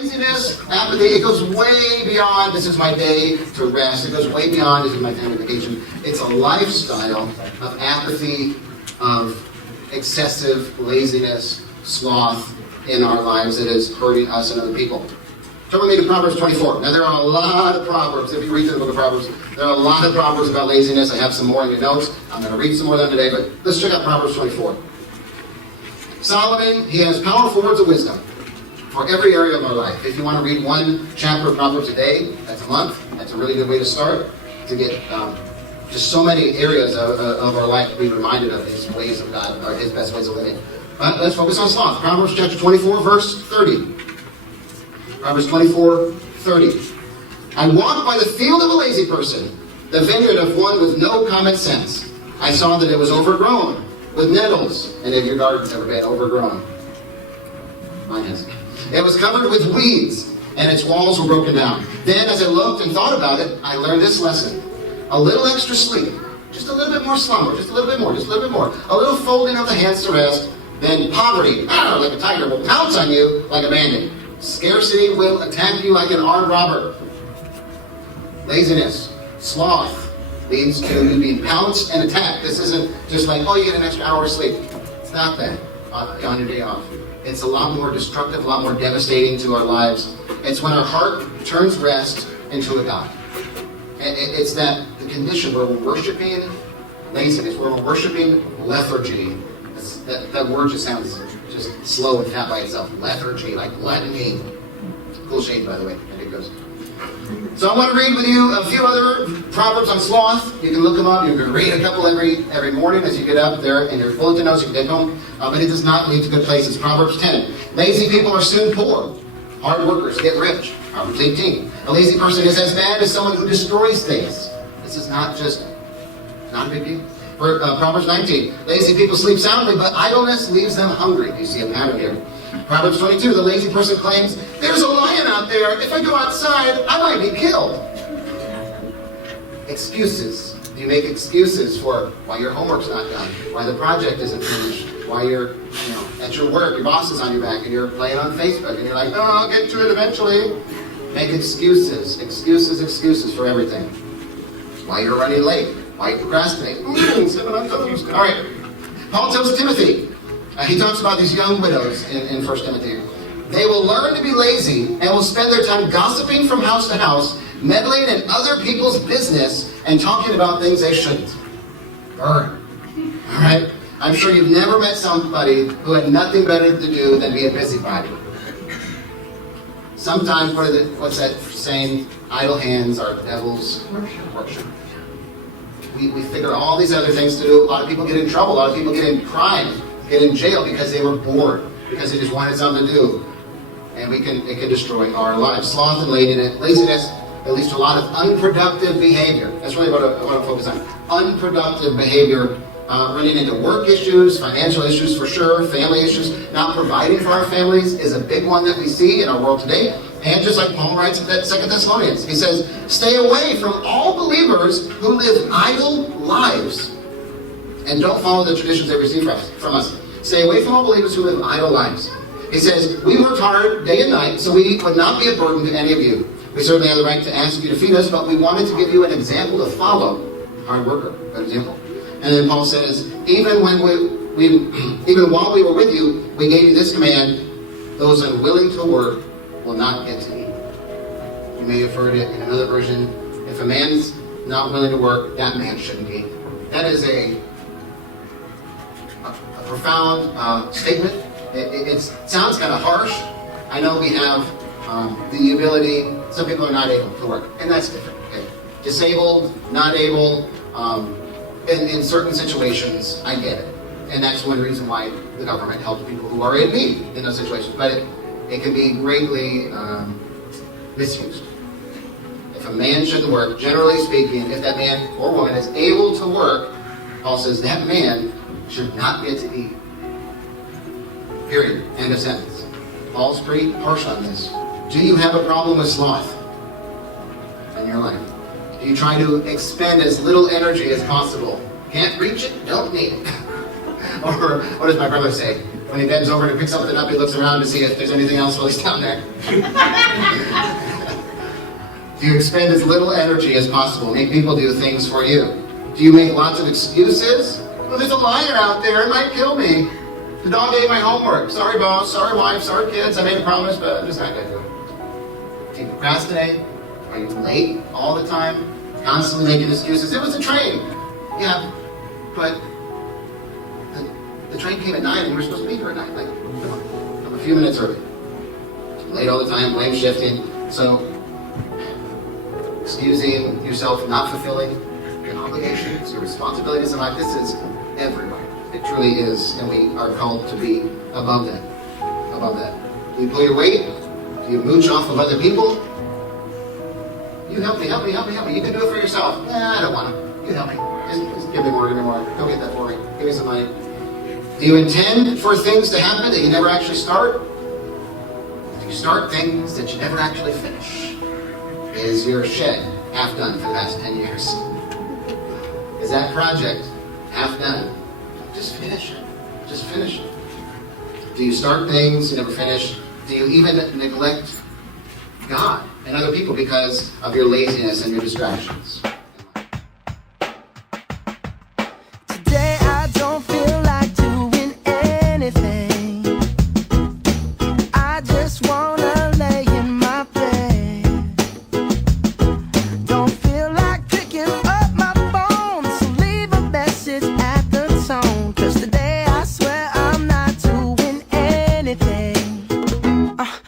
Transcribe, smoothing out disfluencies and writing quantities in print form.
Laziness, apathy, it goes way beyond this is my day to rest. It goes way beyond this is my family vacation. It's a lifestyle of apathy, of excessive laziness, sloth in our lives that is hurting us and other people. Turn with me to Proverbs 24. Now there are a lot of Proverbs. If you read through the book of Proverbs, there are a lot of Proverbs about laziness. I have some more in your notes. I'm going to read some more of them today, but let's check out Proverbs 24. Solomon, he has powerful words of wisdom for every area of our life. If you want to read one chapter of Proverbs a day, that's a month. That's a really good way to start, to get just so many areas of our life to be reminded of his ways of God, or his best ways of living. But let's focus on sloth. Proverbs chapter 24, verse 30. Proverbs 24, 30. I walked by the field of a lazy person, the vineyard of one with no common sense. I saw that it was overgrown with nettles. And have your gardens ever been overgrown? Mine has. It was covered with weeds, and its walls were broken down. Then, as I looked and thought about it, I learned this lesson. A little extra sleep, just a little bit more slumber, just a little bit more, just a little bit more. A little folding of the hands to rest, then poverty, like a tiger, will pounce on you like a bandit. Scarcity will attack you like an armed robber. Laziness, sloth, leads to you being pounced and attacked. This isn't just like, oh, you get an extra hour of sleep. It's not that on your day off. It's a lot more destructive, a lot more devastating to our lives. It's when our heart turns rest into a god. It's that the condition where we're worshiping laziness, where we're worshiping lethargy. That word just sounds just slow and fat by itself. Lethargy, like gluttony. Cool shade, by the way. I think it goes. So I want to read with you a few other Proverbs on sloth. You can look them up. You can read a couple every morning as you get up there in your bulletin notes. You can get home. But it does not lead to good places. Proverbs 10. Lazy people are soon poor. Hard workers get rich. Proverbs 18. A lazy person is as bad as someone who destroys things. This is not a big deal. Proverbs 19. Lazy people sleep soundly, but idleness leaves them hungry. You see a pattern here. Proverbs 22. The lazy person claims, there's a lion out there. If I go outside, I might be killed. Excuses. You make excuses for why your homework's not done, why the project isn't finished, why you're at your work, your boss is on your back, and you're playing on Facebook, and you're like, oh, I'll get to it eventually. Make excuses for everything. Why you're running late, why you procrastinate. Stepping on toes. All right. Paul tells Timothy, he talks about these young widows in 1 Timothy. They will learn to be lazy and will spend their time gossiping from house to house, meddling in other people's business, and talking about things they shouldn't. Burn. All right? I'm sure you've never met somebody who had nothing better to do than be a busybody. Sometimes, what's that saying? Idle hands are the devil's worship. We figure all these other things to do. A lot of people get in trouble. A lot of people get in crime, get in jail because they were bored, because they just wanted something to do. And it can destroy our lives. Sloth and laziness, it leads to a lot of unproductive behavior. That's really what I want to focus on. Unproductive behavior, running into work issues, financial issues for sure, family issues. Not providing for our families is a big one that we see in our world today. And just like Paul writes in 2 Thessalonians, he says, stay away from all believers who live idle lives and don't follow the traditions they receive from us. Stay away from all believers who live idle lives. He says, we worked hard day and night, so we would not be a burden to any of you. We certainly have the right to ask you to feed us, but we wanted to give you an example to follow. Hard worker, good example. And then Paul says, even while we were with you, we gave you this command, those unwilling to work will not get to eat. You may have heard it in another version. If a man's not willing to work, that man shouldn't eat. That is a profound statement. It sounds kind of harsh. I know we have the ability, some people are not able to work, and that's different. Okay? Disabled, not able, in certain situations, I get it. And that's one reason why the government helps people who are in need in those situations. But it can be greatly misused. If a man shouldn't work, generally speaking, if that man or woman is able to work, Paul says that man should not get to eat. Period. End of sentence. Paul's pretty harsh on this. Do you have a problem with sloth in your life? Do you try to expend as little energy as possible? Can't reach it? Don't need it. Or what does my brother say? When he bends over to pick something up, he looks around to see if there's anything else while he's down there. Do you expend as little energy as possible? Make people do things for you. Do you make lots of excuses? Well, there's a liar out there, it might kill me. The dog ate my homework. Sorry, boss. Sorry, wife. Sorry, kids. I made a promise, but I'm just not going to do it. Do you procrastinate? Are you late all the time? Constantly making excuses. It was a train. Yeah, but the train came at 9 and you were supposed to be here at 9. Like, come a few minutes early. Late all the time, blame shifting. So, excusing yourself, not fulfilling your obligations, your responsibilities in life. This is everywhere. It truly is, and we are called to be above that. Above that. Do you pull your weight? Do you mooch off of other people? You help me. You can do it for yourself. Nah, I don't want to. You help me. Just give me more. Go get that for me. Give me some money. Do you intend for things to happen that you never actually start? Do you start things that you never actually finish? Is your shed half done for the past 10 years? Is that project half done? Just finish it. Just finish it. Do you start things you never finish? Do you even neglect God and other people because of your laziness and your distractions?